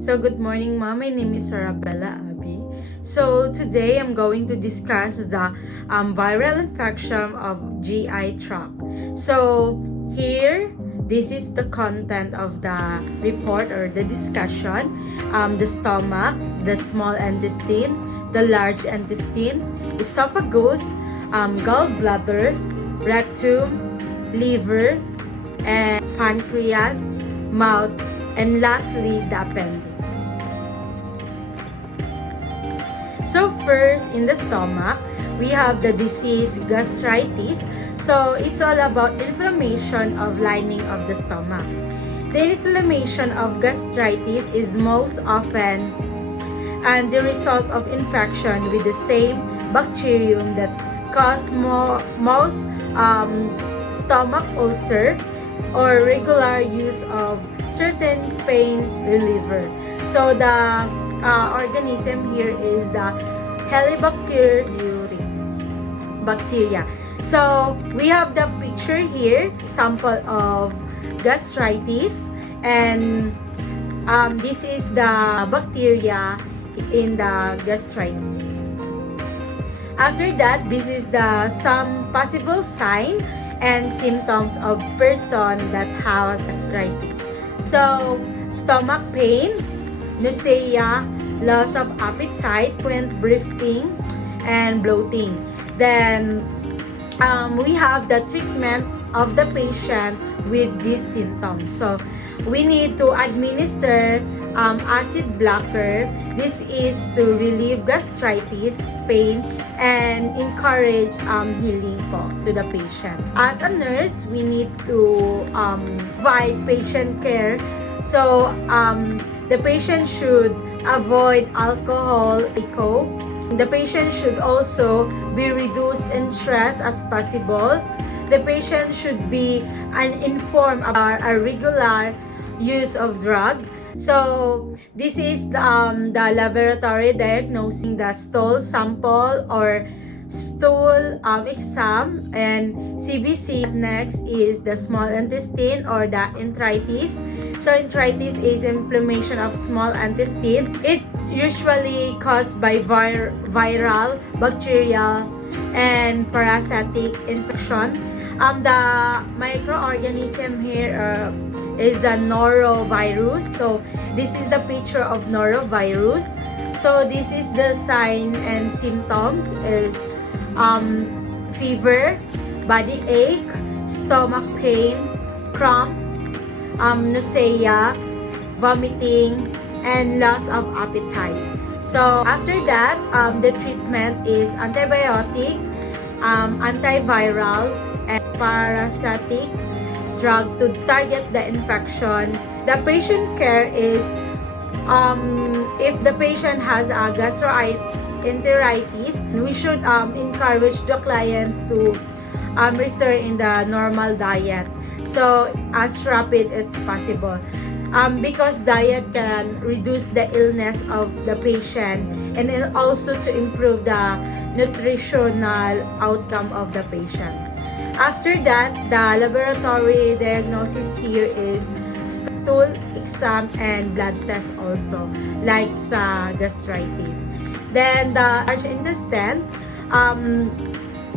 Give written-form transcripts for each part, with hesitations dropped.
So good morning, ma'am. My name is Arabella Abi. So today I'm going to discuss the viral infection of GI tract. So here, this is the content of the report or the discussion. The stomach, the small intestine, the large intestine, esophagus, gallbladder, rectum, liver, and pancreas, mouth, and lastly, the appendix. So first, in the stomach, we have the disease gastritis. So it's all about inflammation of lining of the stomach. The inflammation of gastritis is most often and the result of infection with the same bacterium that cause most stomach ulcer or regular use of certain pain reliever. So the organism here is the Helicobacter pylori bacteria. So we have the picture here, example of gastritis, and this is the bacteria in the gastritis. After that, this is the some possible sign and symptoms of person that has gastritis. So, stomach pain, nausea, loss of appetite, frequent breathing, and bloating. Then, we have the treatment of the patient with these symptoms. So, we need to administer acid blocker. This is to relieve gastritis, pain, and encourage healing po to the patient. As a nurse, we need to provide patient care. So, the patient should avoid alcohol, coke. The patient should also be reduced in stress as possible. The patient should be informed about a regular use of drug. So, this is the laboratory diagnosing the stool sample or stool exam, and CBC. Next is the small intestine or the enteritis. So, enteritis is inflammation of small intestine. It usually caused by viral, bacterial, and parasitic infection. The microorganism here is the norovirus. So this is the picture of norovirus. So this is the sign and symptoms is fever, body ache, stomach pain, cramp, nausea, vomiting, and loss of appetite. So after that, the treatment is antibiotic, antiviral, and parasitic drug to target the infection. The patient care is if the patient has a gastroenteritis, we should encourage the client to return in the normal diet. So as rapid as possible. Because diet can reduce the illness of the patient and also to improve the nutritional outcome of the patient. After that, the laboratory diagnosis here is stool exam and blood test also, like sa gastritis. Then the large intestine,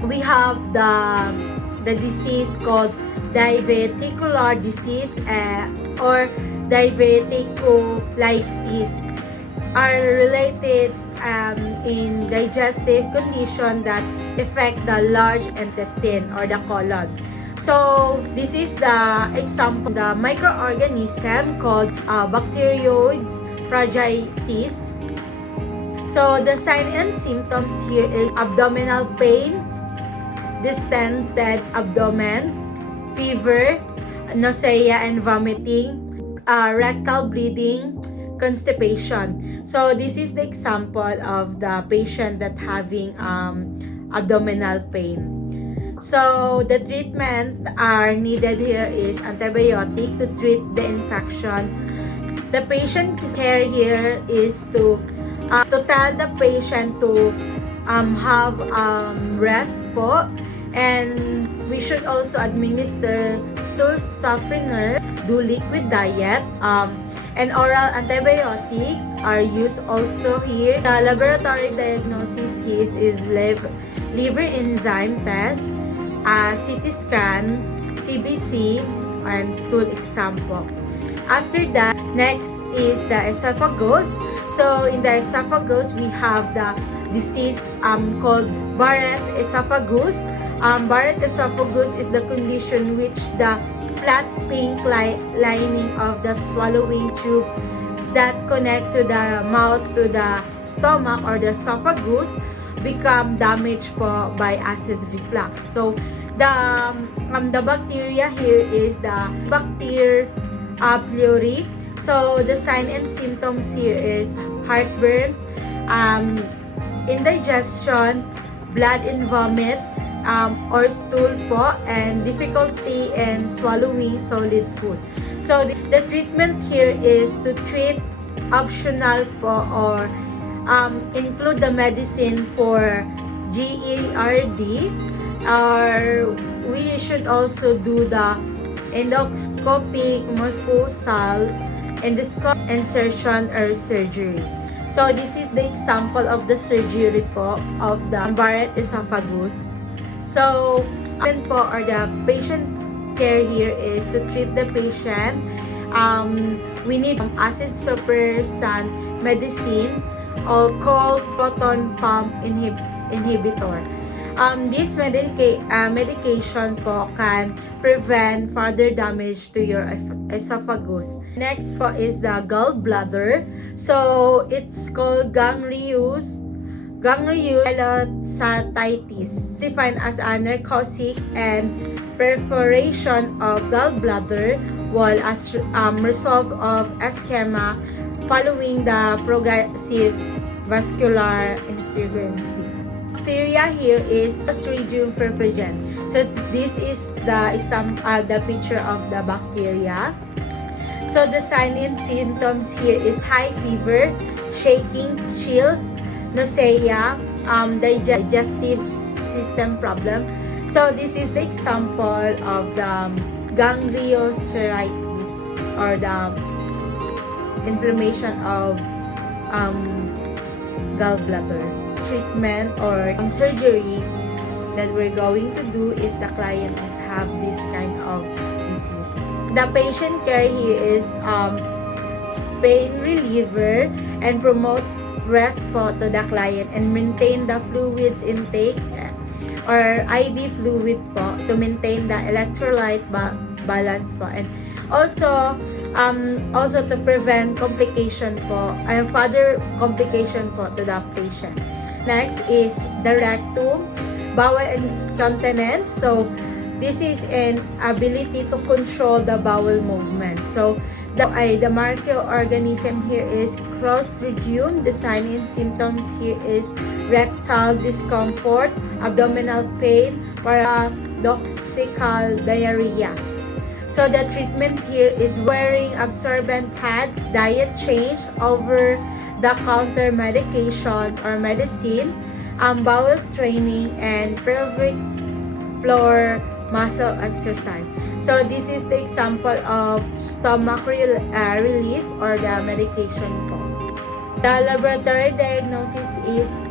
we have the disease called diverticular disease or diverticulitis are related in digestive condition that affect the large intestine or the colon. So this is the example, the microorganism called Bacteroides vaginitis. So the sign and symptoms here is abdominal pain, distended abdomen, fever, nausea and vomiting, rectal bleeding, constipation. So this is the example of the patient that having abdominal pain. So the treatment are needed here is antibiotic to treat the infection. The patient care here is to tell the patient to have rest po, and we should also administer stool softener, do liquid diet, and oral antibiotic are used also here. The laboratory diagnosis is liver enzyme test, CT scan, CBC, and stool example. After that, next is the esophagus. So in the esophagus, we have the disease called Barrett esophagus. Barrett esophagus is the condition which the flat pink lining of the swallowing tube that connect to the mouth to the stomach or the esophagus become damaged po by acid reflux. So the bacteria here is the Bacteria pylori. So the sign and symptoms here is heartburn, indigestion, blood and vomit, or stool po, and difficulty in swallowing solid food. So the treatment here is to treat optional po or include the medicine for GERD, or we should also do the endoscopic mucosal endoscopic insertion or surgery. So this is the example of the surgery po of the Barrett esophagus. So, po or the patient care here is to treat the patient. We need acid suppressant medicine or called proton pump inhibitor. This medication po can prevent further damage to your esophagus. Next po is the gallbladder. So, it's called gangliositis, defined as a necrosis and perforation of gallbladder wall as result of ischemia following the progressive vascular inefficiency. Bacteria here is Clostridium perfringens. So this is the picture of the bacteria. So the sign and symptoms here is high fever, shaking, chills, nausea, digestive system problem. So this is the example of the gangliositis or the inflammation of gallbladder. Treatment or surgery that we're going to do if the client is have this kind of disease. The patient care here is pain reliever and promote rest po to the client and maintain the fluid intake or IV fluid po to maintain the electrolyte balance po, and also to prevent complication po and further complication po to the patient. Next is the rectum, bowel incontinence. So this is an ability to control the bowel movement. So the microorganism here is Clostridium. The sign and symptoms here is rectal discomfort, abdominal pain, paradoxical diarrhea. So the treatment here is wearing absorbent pads, diet change, over the counter medication or medicine, bowel training, and pelvic floor muscle exercise. So this is the example of stomach relief or the medication po. The laboratory diagnosis is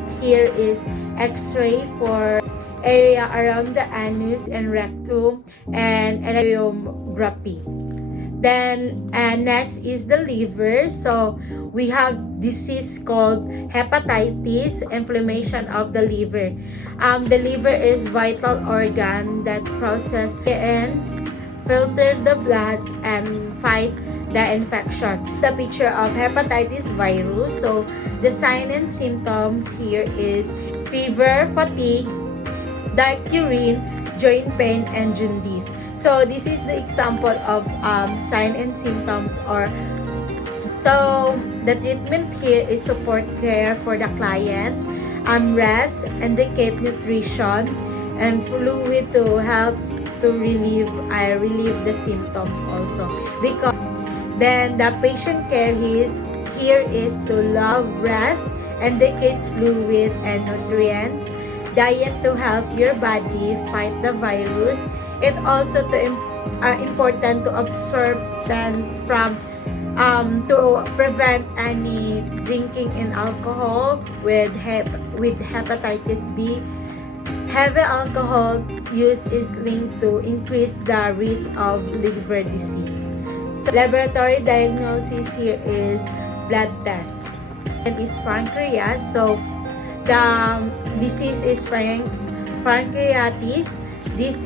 X-ray for area around the anus and rectum and electrography. Then next is the liver. So we have disease called hepatitis, inflammation of the liver. The liver is vital organ that process the ends, filter the blood, and fight the infection. The picture of hepatitis virus. So the sign and symptoms here is fever, fatigue, dark urine, joint pain, and jaundice. So this is the example of sign and symptoms. So the treatment here is support care for the client, rest, indicate nutrition, and fluid to help to relieve the symptoms also. Because then the patient care here is to love, rest, indicate fluid and nutrients, diet to help your body fight the virus. It also important to absorb them from to prevent any drinking in alcohol with hepatitis B. Heavy alcohol use is linked to increase the risk of liver disease. So laboratory diagnosis here is blood test. It is pancreas. So the disease is pancreatitis. This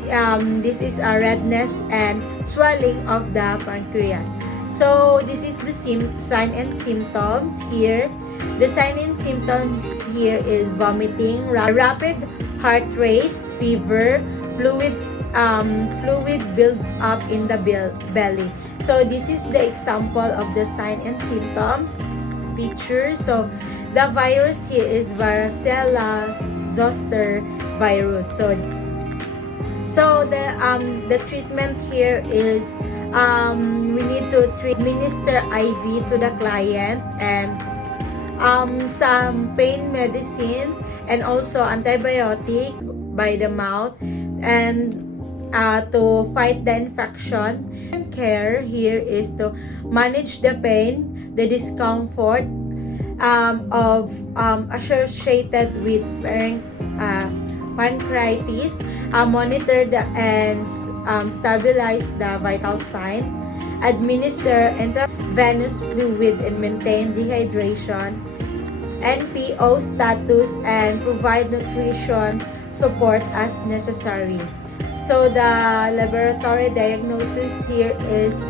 is a redness and swelling of the pancreas. So this is the sign and symptoms here. The sign and symptoms here is vomiting, rapid heart rate, fever, fluid build up in the belly. So this is the example of the sign and symptoms picture. So the virus here is varicella zoster virus. So the treatment here is we need to administer IV to the client and some pain medicine and also antibiotic by the mouth and to fight the infection. Care here is to manage the pain, the discomfort associated with pancreatitis, monitor and stabilize the vital sign, administer intravenous fluid and maintain dehydration, NPO status, and provide nutrition support as necessary. So the laboratory diagnosis here is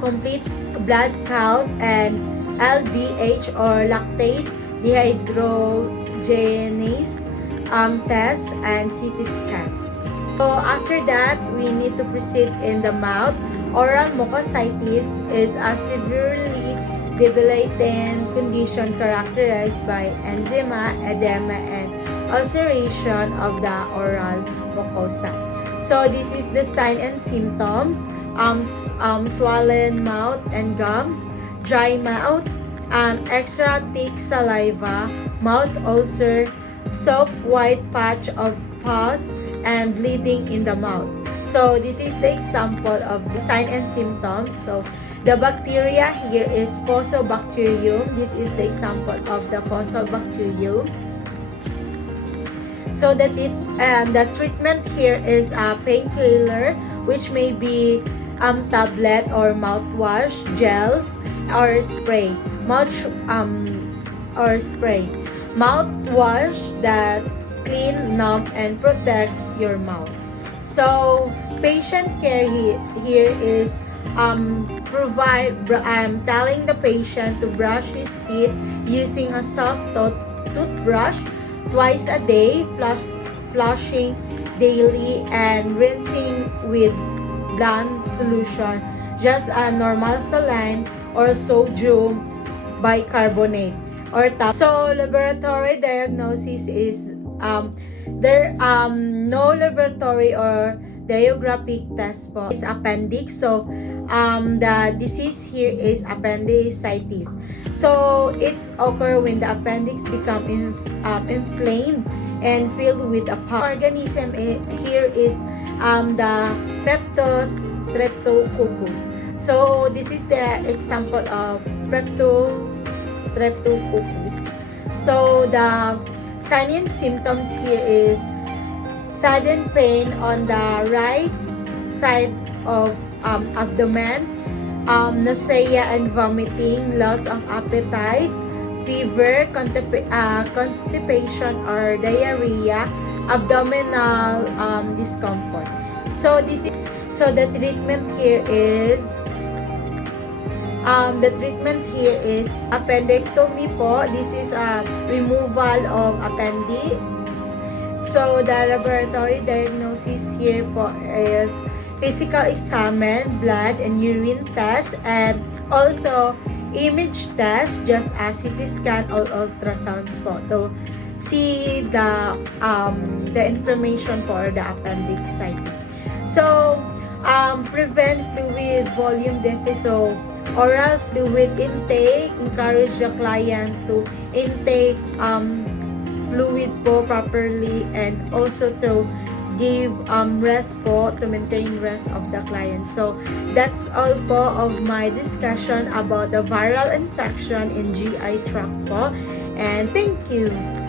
complete blood count and LDH or lactate dehydrogenase test and CT scan. So after that, we need to proceed in the mouth. Oral mucositis is a severely debilitating condition characterized by eczema, edema, and ulceration of the oral mucosa. So this is the sign and symptoms: swollen mouth and gums, dry mouth, extra thick saliva, mouth ulcer, soft white patch of pus, and bleeding in the mouth. So this is the example of the sign and symptoms. So the bacteria here is Fusobacterium. This is the example of the Fusobacterium. So the treatment here is a painkiller, which may be tablet or mouthwash, gels, or spray. Mouthwash that clean, numb, and protect your mouth. So patient care here is telling the patient to brush his teeth using a soft toothbrush twice a day, flushing daily, and rinsing with bland solution, just a normal saline or sodium bicarbonate or tap. So laboratory diagnosis is no laboratory or radiographic test po is appendix. So the disease here is appendicitis. So it's occur when the appendix become inflamed and filled with a organism. Here is the Streptococcus. So this is the example of Streptococcus. So the sign and symptoms here is sudden pain on the right side of abdomen, nausea and vomiting, loss of appetite, fever, constipation or diarrhea, abdominal discomfort. So the treatment here is appendectomy po. This is a removal of appendix. So the laboratory diagnosis here po is physical exam, blood and urine test, and also image test, just as CT scan or ultrasounds po to see the inflammation for the appendicitis. So prevent fluid volume deficit. So oral fluid intake, encourage the client to intake fluid po properly, and also through give rest po, to maintain rest of the client. So that's all po of my discussion about the viral infection in GI tract po. And thank you.